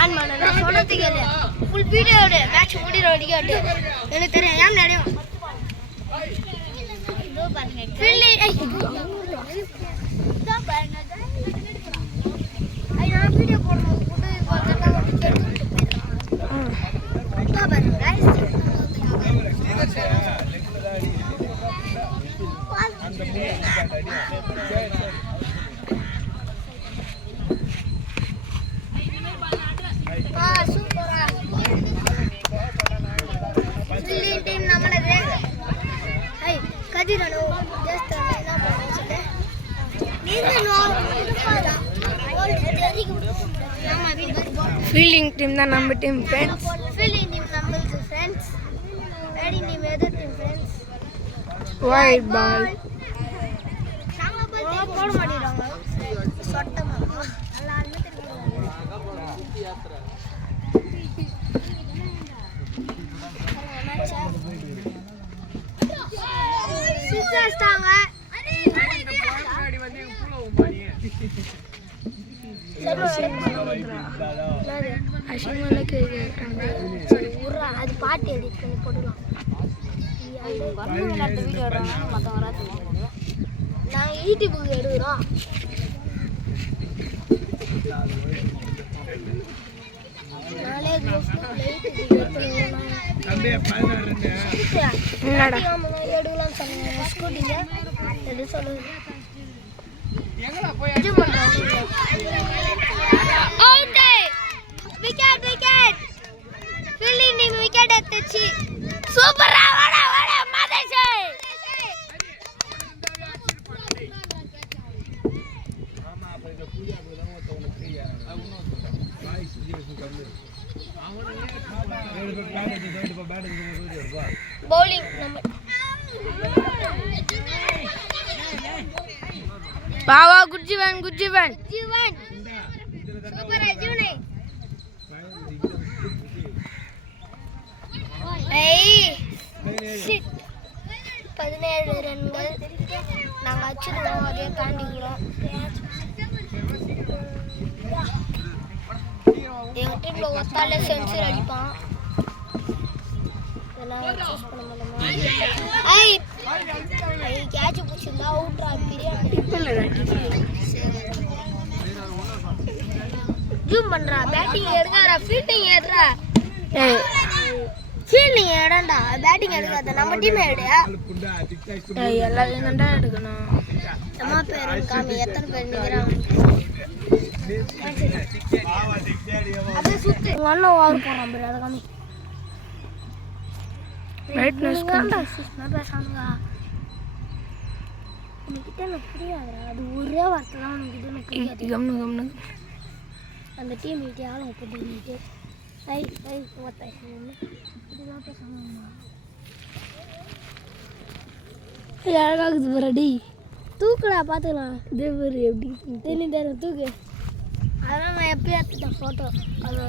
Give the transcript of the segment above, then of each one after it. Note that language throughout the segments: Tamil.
ஆன் பண்ண நான் சொன்னது கேளு ஃபுல் வீடியோட மேட்ச் முடிற வரைக்கும் அடி எனக்கு தெரியும் ஏன் நடக்கும் இதோ பாருங்க ஃபீல்டிங் இதோ பாருங்க ஐ நான் வீடியோ போடும்போது கூட கொஞ்சம் தான் வந்து கேட்டு இதோ பாருங்க गाइस அந்த टीम नमलदे हाय कदिरनो जस्ट ना बोलछे नींद नो फील्डिंग टीम ना नम टीम फ्रेंड्स फील्डिंग टीम नमल friends batting team other team friends wide ball सांगा बॉल போட மாட்டீறாங்க சொட்டமா நல்லா அண்ணே சிஸ்டர்ஸ்டாங்க முன்னாடி வந்து புலவும் பாரியே அஷிமலக்கு சரி ஊரா அது பாட்டு எடிட் பண்ணி போடலாம் வந்து விளையாட்டு வீடியோ எடுறாங்க மத்தவங்க ராத்து நான் யூடியூப்க்கு எடுறோம் நாளே லைட் தம்பி 16 என்னடா எடுலாம் சொன்னேன் ஸ்கூட்டிங்க எது சொல்லுங்க எங்கடா போய் அடி பண்றாங்க out wicket fielding team wicket எடுத்துச்சு சூப்பரா வாடா மதேஷ் ஆமா அப்ப இந்த பூஜா போதான் ஒருத்தவங்க ஃப்ரீயா வாய்ஸ் ஜீவன் கம்மி bowling number bawa good jivan super ajune hey shit 17 ரன்கள் நாங்க அடிச்சிரோம் அதே தாண்டிக்கிறோம் எங்க டீம்ல ஒருத்தால செஞ்சுரி அடிப்பான் இதெல்லாம் சூஸ் பண்ண முடியல ஐ கேட்ச் புடிச்சா அவுட்ரா பிரியாணி ஜூம் பண்றா பேட்டிங் எடுங்கடா ஃபீல்டிங் எடுறா ஃபீல்டிங் எடுடா பேட்டிங் எடுக்காத நம்ம டீம் எடு எல்லாரும் என்னடா எடுக்கணும் அம்மா பேர் காமி எத்தனை பேர் நிக்கறாங்க அத சுத்தி ஒண்ணு ஓவர் போறான் பிரே அத காமி பிரைட்னஸ் கண்டா நான் பேசானுங்க உனக்கிட்ட நான் புரியாதுடா அது ஒரே வார்த்தை தான் உனக்கிட்ட நான் புரியாது கம்னு அந்த டீம் கிட்ட ஆளு போட்டுட்டு ஐ ஓட்டை இதெல்லாம் பேசாம யாராகுது வரடி தூக்குடா பாத்துக்கலாம் தேவர் எப்படி தெரியும் தூக்கு அதெல்லாம் நான் எப்பயும் எடுத்துட்டேன் ஃபோட்டோ அது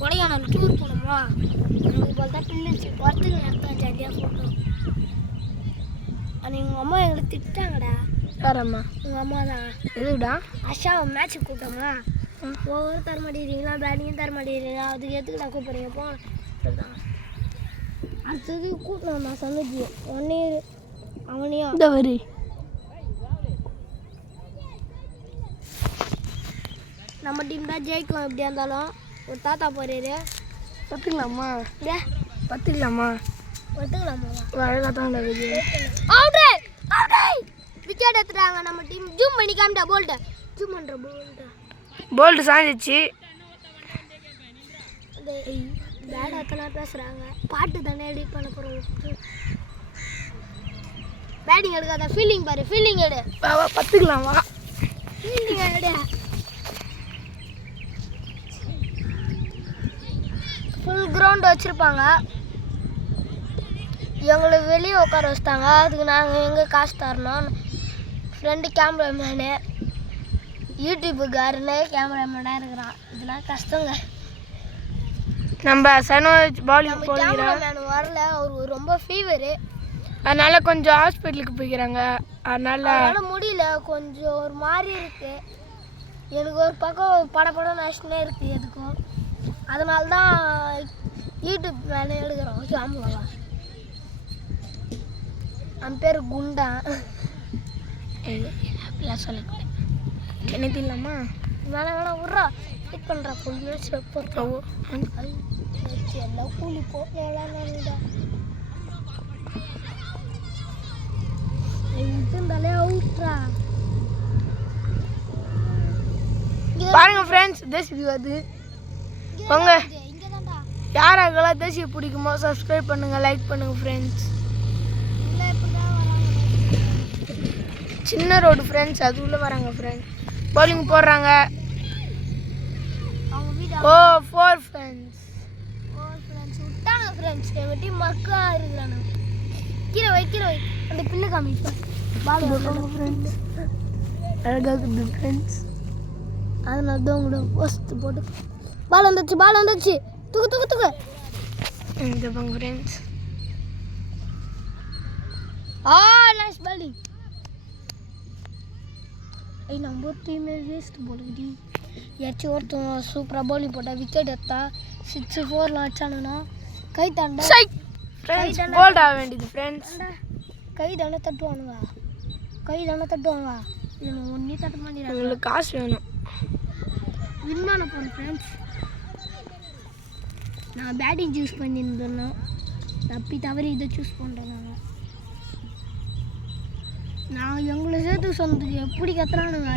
கொடைக்கானல் டூர் போனோமா எனக்கு பார்த்தா பிள்ளைச்சு வரத்துக்கு எடுத்தேன் ஜாலியாக ஃபோட்டோ அன்னைக்கு எங்கள் அம்மா எங்களை திட்டாங்கடா யாரம்மா உங்கள் அம்மா தான் எதுடா அஷாவை மேட்ச்சுக்கு கூப்பிட்டோம்னா ஒவ்வொரு தர மாட்டேங்கிறீங்களா பேட்டிங்கும் தர மாட்டேங்கிறீங்களா அதுக்கு எதுக்குடா கூப்பிட்றீங்க போதான் அடுத்தது கூப்பிட்டோம்மா சமைச்சி 1 year அவனையும் இந்த வரி நம்ம டீம் தான் ஜெயிக்கும் எப்படியா இருந்தாலும் ஒரு தாத்தா போறாரு பத்துக்கலாமா பத்துக்கலாமா அழகா தான் விக்கெட் எடுத்துட்டாங்க நம்ம டீம் ஜூம் பண்ணி காமிட்டா போல்ட் ஜூம் பண்ற போல்ட் சாஞ்சிச்சு பேட் அத்தலாம் பேசுறாங்க பாட்டு தானே எடிட் பண்ண போறோம் பேட்டிங் எடுக்காத ஃபீல்டிங் பாரு ஃபீல்டிங் எடு பத்துக்கலாம் வா ஃபீல்டிங் எடு ஃபுல் கிரவுண்ட் வச்சுருப்பாங்க எங்களை வெளியே உட்கார வச்சிட்டாங்க அதுக்கு நாங்கள் எங்கே காசு தரணும் ஃப்ரெண்டு கேமராமேனு யூடியூப்புக்காரனே கேமராமேனாக இருக்கிறான் இதெல்லாம் கஷ்டங்க நம்ம சனோஜ் பாலிவுட் கேமராமேன் வரல அவர் ரொம்ப ஃபீவரு அதனால கொஞ்சம் ஹாஸ்பிட்டலுக்கு போய்க்கிறாங்க அதனால முடியல கொஞ்சம் ஒரு மாதிரி இருக்கு எனக்கு ஒரு பக்கம் படம் நஷ்டமே இருக்குது எதுக்கும். அதனால தான் யூடியூப் மேலே எடுக்கிறோம். ஆமாவா அவன் பேர் குண்டா அப்படிலாம் சொல்லிக்கூட எனக்கு இல்லாமா வேணாம் விட்றா வெயிட் பண்ணுறா ஃபுல் மினிட்ஸ் எல்லாம் கூலி போடலாம் விட்டுருந்தாலே அவுட்ரா. பாருங்க ஃப்ரெண்ட்ஸ் தேசிபி வருது. உங்க யாராக்கெல்லாம் தேசிய பிடிக்குமோ சப்ஸ்கிரைப் பண்ணுங்க, லைக் பண்ணுங்க ஃப்ரெண்ட்ஸ். சின்ன ரோடு ஃப்ரெண்ட்ஸ், அது உள்ள வராங்க ஃப்ரெண்ட்ஸ். பவுலிங் போடுறாங்க. ஓ 4 ஃப்ரெண்ட்ஸ் விட்டாங்க ஃப்ரெண்ட்ஸ். எங்கள் டீம் மக்கா இருக்கிறாங்க. கீழே வை அந்த பில்லு காமிப்பேன். பால் வருவாங்க ஃப்ரெண்ட்ஸ். அழகாக இருக்குது ஃப்ரெண்ட்ஸ். அதனால தான் உங்களோட போஸ்ட் போட்டு பால் வந்துச்சு தூக்கு இந்த பாங்க ஃப்ரெண்ட்ஸ். நைஸ் பாலிங். நம்ம டீமே வேஸ்ட் போடுங்கடி. ஏதாச்சும் ஒருத்தன் சூப்பராக பவுலிங் போட்டால் விக்கெட் எடுத்தா 6-4 அடிச்சானுன்னா கை தாண்டா போல்ட் ஆக வேண்டியது ஃப்ரெண்ட்ஸ். கை தானே தட்டுவானுங்க. இது ஒன்றே தட்ட மாட்டேங்கிறாங்க. உங்களுக்கு காசு வேணும். வின்மான போகணும் ஃப்ரெண்ட்ஸ். நான் பேட்டிங் சூஸ் பண்ணியிருந்தோன்னா தவறி இதை சூஸ் பண்ணுறேன். நான் எங்களை சேர்த்து சொன்னதுக்கு எப்படி கத்துறானுங்க.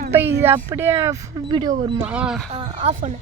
இப்போ இது அப்படியே ஃபுல் வீடியோ வருமா? ஆஃப் பண்ணு.